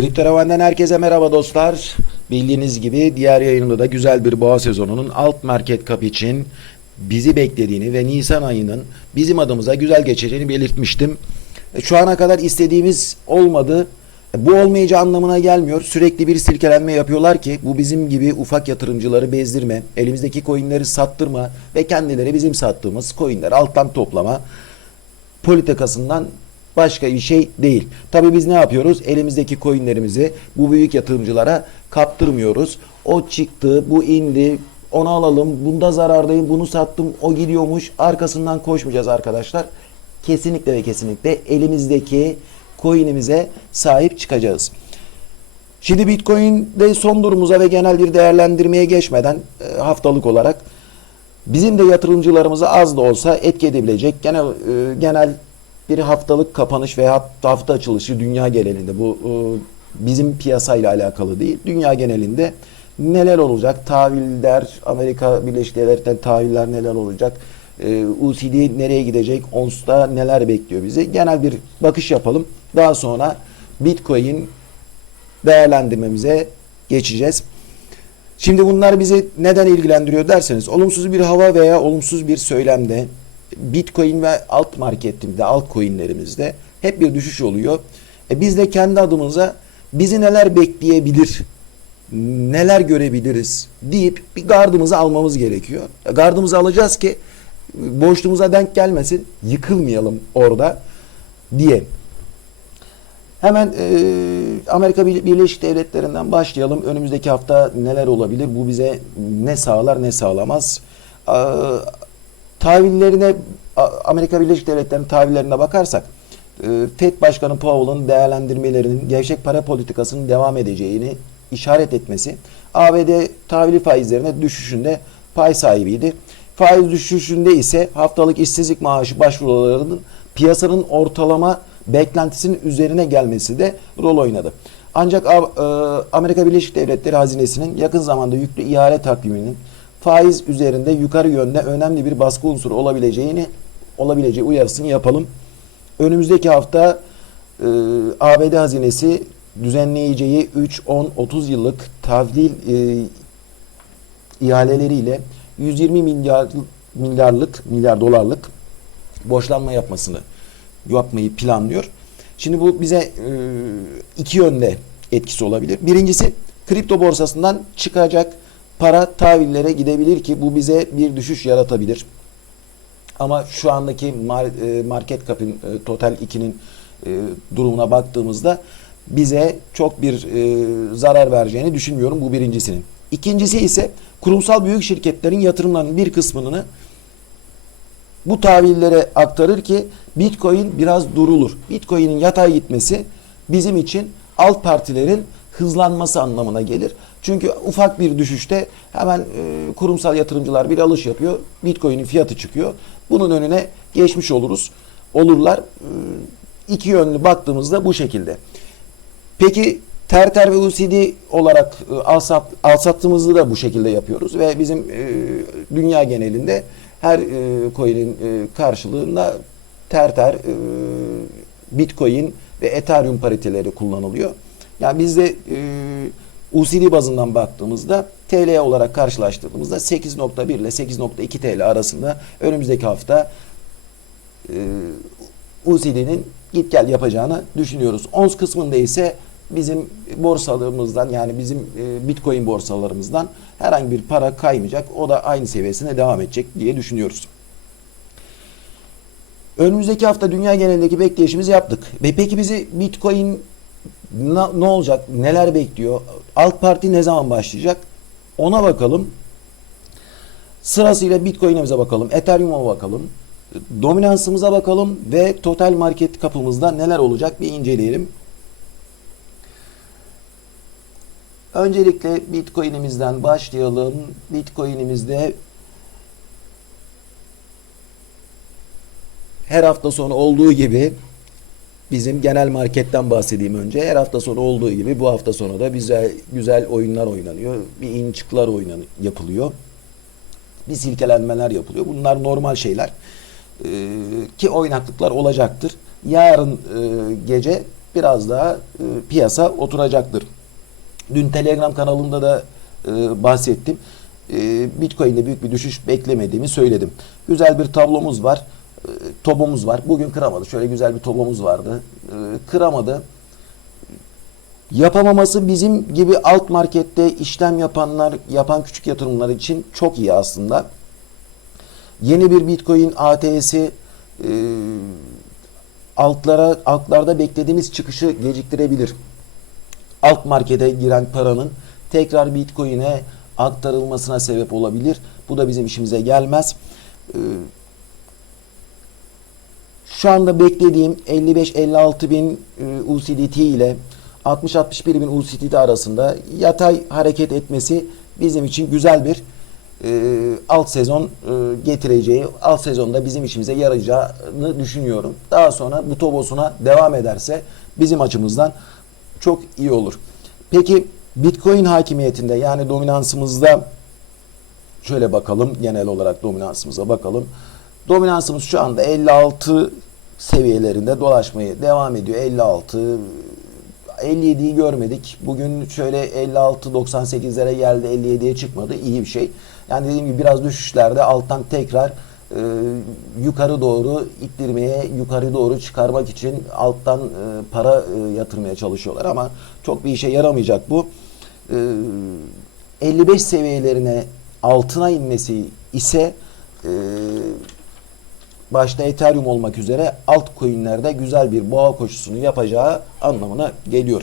Kriptorevan'dan herkese merhaba dostlar. Bildiğiniz gibi diğer yayınımda da güzel bir boğa sezonunun alt market cap için bizi beklediğini ve Nisan ayının bizim adımıza güzel geçeceğini belirtmiştim. E, Şu ana kadar istediğimiz olmadı. E, Bu olmayacağı anlamına gelmiyor. Sürekli bir silkelenme yapıyorlar ki bu bizim gibi ufak yatırımcıları bezdirme, elimizdeki coinleri sattırma ve kendileri bizim sattığımız coinleri alttan toplama politikasından başka bir şey değil. Tabii biz ne yapıyoruz? Elimizdeki coinlerimizi bu büyük yatırımcılara kaptırmıyoruz. O çıktı, bu indi, onu alalım, bunda zarardayım, bunu sattım, o gidiyormuş. Arkasından koşmayacağız arkadaşlar. Kesinlikle ve kesinlikle elimizdeki coinimize sahip çıkacağız. Şimdi Bitcoin'de son durumumuza ve genel bir değerlendirmeye geçmeden e, haftalık olarak bizim de yatırımcılarımızı az da olsa etki edebilecek genel e, genel bir haftalık kapanış veya hafta açılışı dünya genelinde bu e, bizim piyasayla alakalı değil. Dünya genelinde neler olacak? Tahviller, Amerika Birleşik Devletleri'nden tahviller neler olacak? E, UCD nereye gidecek? ONS'ta neler bekliyor bizi? Genel bir bakış yapalım. Daha sonra Bitcoin değerlendirmemize geçeceğiz. Şimdi bunlar bizi neden ilgilendiriyor derseniz olumsuz bir hava veya olumsuz bir söylemde Bitcoin ve alt marketimde, alt coinlerimizde hep bir düşüş oluyor. E biz de kendi adımıza bizi neler bekleyebilir, neler görebiliriz deyip bir gardımızı almamız gerekiyor. E Gardımızı alacağız ki boşluğumuza denk gelmesin, yıkılmayalım orada diye. Hemen e, Amerika Bir- Birleşik Devletleri'nden başlayalım. Önümüzdeki hafta neler olabilir? Bu bize ne sağlar ne sağlamaz? A, tahvillerine Amerika Birleşik Devletleri'nin tahvillerine bakarsak e, FED Başkanı Powell'ın değerlendirmelerinin gevşek para politikasının devam edeceğini işaret etmesi ABD tahvili faizlerine düşüşünde pay sahibiydi. Faiz düşüşünde ise haftalık işsizlik maaşı başvurularının piyasanın ortalama beklentisinin üzerine gelmesi de rol oynadı. Ancak e, Amerika Birleşik Devletleri hazinesinin yakın zamanda yüklü ihale takviminin faiz üzerinde yukarı yönde önemli bir baskı unsuru olabileceğini olabileceği uyarısını yapalım. Önümüzdeki hafta e, ABD hazinesi düzenleyeceği 3, 10, 30 yıllık tahvil e, ihaleleriyle 120 milyar milyarlık milyar dolarlık borçlanma yapmasını yapmayı planlıyor. Şimdi bu bize e, iki yönde etkisi olabilir. Birincisi kripto borsasından çıkacak para tahvillere gidebilir ki bu bize bir düşüş yaratabilir. Ama şu andaki e, market cap'in e, total 2'nin e, durumuna baktığımızda bize çok bir zarar vereceğini düşünmüyorum bu birincisinin. İkincisi ise kurumsal büyük şirketlerin yatırımlarının bir kısmını bu tahvillere aktarır ki Bitcoin biraz durulur. Bitcoin'in yatay gitmesi bizim için alt partilerin hızlanması anlamına gelir. Çünkü ufak bir düşüşte hemen e, kurumsal yatırımcılar bir alış yapıyor. Bitcoin'in fiyatı çıkıyor. Bunun önüne geçmiş oluruz. Olurlar. E, iki yönlü baktığımızda bu şekilde. Peki Terter ve UCD olarak e, al, sat, al sattığımızı da bu şekilde yapıyoruz ve bizim e, dünya genelinde her e, coin'in e, karşılığında Terter, e, Bitcoin ve Ethereum pariteleri kullanılıyor. Yani bizde e, UCD bazından baktığımızda TL olarak karşılaştırdığımızda 8.1 ile 8.2 TL arasında önümüzdeki hafta e, UCD'nin git gel yapacağını düşünüyoruz. Ons kısmında ise bizim borsalarımızdan yani bizim e, Bitcoin borsalarımızdan herhangi bir para kaymayacak. O da aynı seviyesine devam edecek diye düşünüyoruz. Önümüzdeki hafta dünya genelindeki bekleyişimizi yaptık. Ve peki bizi Bitcoin na- ne olacak? Neler bekliyor? Alt parti ne zaman başlayacak? Ona bakalım. Sırasıyla Bitcoin'imize bakalım. Ethereum'a bakalım. Dominansımıza bakalım ve total market kapımızda neler olacak bir inceleyelim. Öncelikle Bitcoin'imizden başlayalım. Bitcoin'imizde her hafta sonu olduğu gibi bizim genel marketten bahsedeyim önce. Her hafta sonu olduğu gibi bu hafta sonu da güzel güzel oyunlar oynanıyor. Bir in çıklar oynan yapılıyor. Bir silkelenmeler yapılıyor. Bunlar normal şeyler. Ee, ki oynaklıklar olacaktır. Yarın e, gece biraz daha e, piyasa oturacaktır. Dün Telegram kanalında da e, bahsettim. E, Bitcoin'de büyük bir düşüş beklemediğimi söyledim. Güzel bir tablomuz var. E, tobomuz var. Bugün kıramadı. Şöyle güzel bir tobomuz vardı. E, kıramadı. Yapamaması bizim gibi alt markette işlem yapanlar, yapan küçük yatırımlar için çok iyi aslında. Yeni bir Bitcoin ATS'i e, altlara altlarda beklediğimiz çıkışı geciktirebilir. Alt markete giren paranın tekrar Bitcoin'e aktarılmasına sebep olabilir. Bu da bizim işimize gelmez. E, şu anda beklediğim 55-56 bin e, USDT ile 60-61 bin USDT arasında yatay hareket etmesi bizim için güzel bir e, alt sezon e, getireceği, alt sezonda bizim işimize yarayacağını düşünüyorum. Daha sonra bu tobosuna devam ederse bizim açımızdan çok iyi olur. Peki Bitcoin hakimiyetinde yani dominansımızda şöyle bakalım genel olarak dominansımıza bakalım. Dominansımız şu anda 56 seviyelerinde dolaşmayı devam ediyor. 56 57'yi görmedik. Bugün şöyle 56-98'lere geldi. 57'ye çıkmadı. İyi bir şey. Yani dediğim gibi biraz düşüşlerde alttan tekrar e, yukarı doğru ittirmeye, yukarı doğru çıkarmak için alttan e, para e, yatırmaya çalışıyorlar ama çok bir işe yaramayacak bu. E, 55 seviyelerine altına inmesi ise e, başta Ethereum olmak üzere altcoin'lerde güzel bir boğa koşusunu yapacağı anlamına geliyor.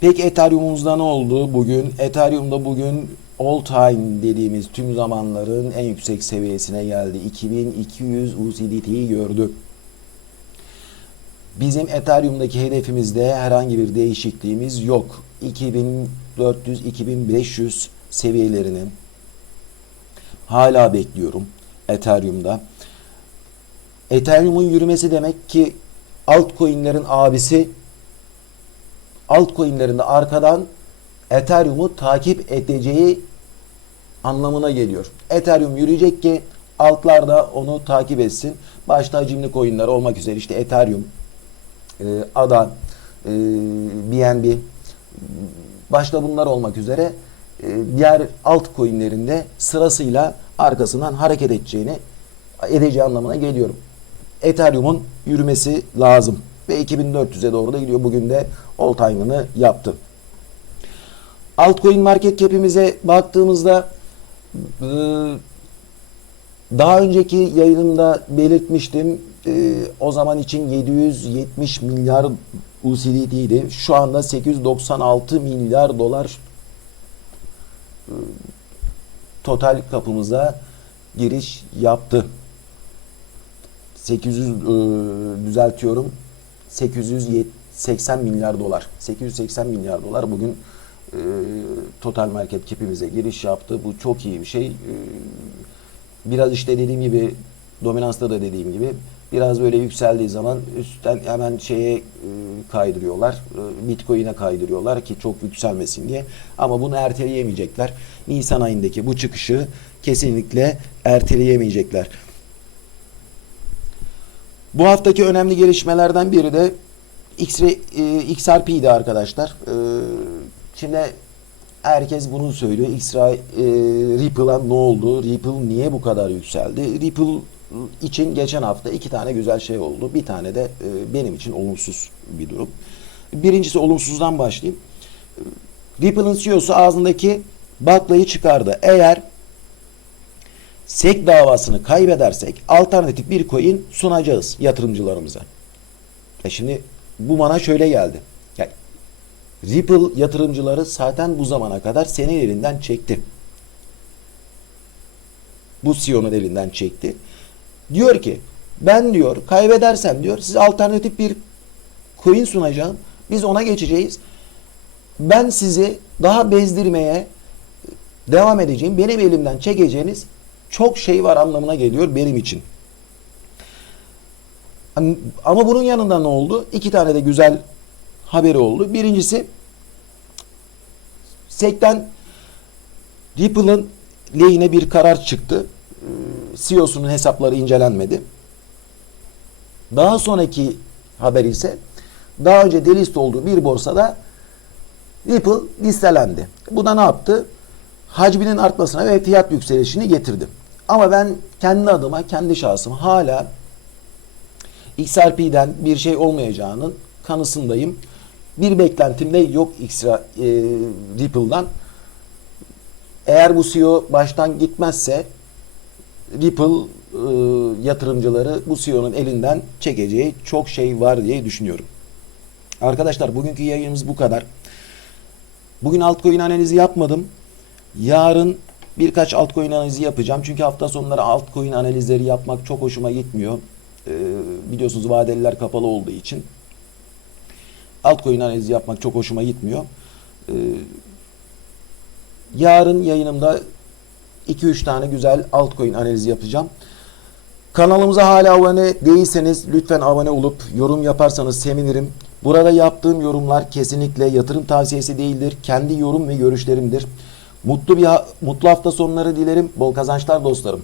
Peki Ethereum'umuzda ne oldu bugün? Ethereum'da bugün all time dediğimiz tüm zamanların en yüksek seviyesine geldi. 2200 USDT'yi gördü. Bizim Ethereum'daki hedefimizde herhangi bir değişikliğimiz yok. 2400-2500 seviyelerini hala bekliyorum. Ethereum'da. Ethereum'un yürümesi demek ki altcoin'lerin abisi altcoin'lerin de arkadan Ethereum'u takip edeceği anlamına geliyor. Ethereum yürüyecek ki altlar da onu takip etsin. Başta hacimli coin'ler olmak üzere işte Ethereum, e, ADA, e, BNB başta bunlar olmak üzere e, diğer altcoin'lerinde sırasıyla arkasından hareket edeceğini edeceği anlamına geliyorum. Ethereum'un yürümesi lazım ve 2400'e doğru da gidiyor. Bugün de all time'ını yaptı. Altcoin market cap'imize baktığımızda e, daha önceki yayınımda belirtmiştim. E, o zaman için 770 milyar USDT idi. Şu anda 896 milyar dolar e, total kapımıza giriş yaptı. 800 e, düzeltiyorum. 880 milyar dolar. 880 milyar dolar bugün e, total market cap'imize giriş yaptı. Bu çok iyi bir şey. E, biraz işte dediğim gibi dominansta da dediğim gibi biraz böyle yükseldiği zaman üstten hemen şeye e, kaydırıyorlar. Bitcoin'e kaydırıyorlar ki çok yükselmesin diye. Ama bunu erteleyemeyecekler. Nisan ayındaki bu çıkışı kesinlikle erteleyemeyecekler. Bu haftaki önemli gelişmelerden biri de XRP'di arkadaşlar. E, şimdi herkes bunu söylüyor. X-Ray ne oldu? Ripple niye bu kadar yükseldi? Ripple için geçen hafta iki tane güzel şey oldu. Bir tane de e, benim için olumsuz bir durum. Birincisi olumsuzdan başlayayım. Ripple'ın CEO'su ağzındaki baklayı çıkardı. Eğer SEC davasını kaybedersek alternatif bir coin sunacağız yatırımcılarımıza. E şimdi bu bana şöyle geldi. Yani Ripple yatırımcıları zaten bu zamana kadar senin elinden çekti. Bu CEO'nun elinden çekti. Diyor ki ben diyor kaybedersem diyor size alternatif bir coin sunacağım. Biz ona geçeceğiz. Ben sizi daha bezdirmeye devam edeceğim. Benim elimden çekeceğiniz çok şey var anlamına geliyor benim için. Ama bunun yanında ne oldu? İki tane de güzel haberi oldu. Birincisi SEC'ten Ripple'ın lehine bir karar çıktı. CEO'sunun hesapları incelenmedi. Daha sonraki haber ise daha önce delist olduğu bir borsada Ripple listelendi. Bu da ne yaptı? Hacminin artmasına ve fiyat yükselişini getirdi. Ama ben kendi adıma, kendi şahsım hala XRP'den bir şey olmayacağının kanısındayım. Bir beklentim de yok Xra, e, Ripple'dan. Eğer bu CEO baştan gitmezse Ripple e, yatırımcıları bu CEO'nun elinden çekeceği çok şey var diye düşünüyorum. Arkadaşlar bugünkü yayınımız bu kadar. Bugün altcoin analizi yapmadım. Yarın birkaç altcoin analizi yapacağım. Çünkü hafta sonları altcoin analizleri yapmak çok hoşuma gitmiyor. Ee, biliyorsunuz vadeliler kapalı olduğu için. Altcoin analizi yapmak çok hoşuma gitmiyor. Ee, yarın yayınımda 2-3 tane güzel altcoin analizi yapacağım. Kanalımıza hala abone değilseniz lütfen abone olup yorum yaparsanız sevinirim. Burada yaptığım yorumlar kesinlikle yatırım tavsiyesi değildir. Kendi yorum ve görüşlerimdir. Mutlu bir mutlu hafta sonları dilerim. Bol kazançlar dostlarım.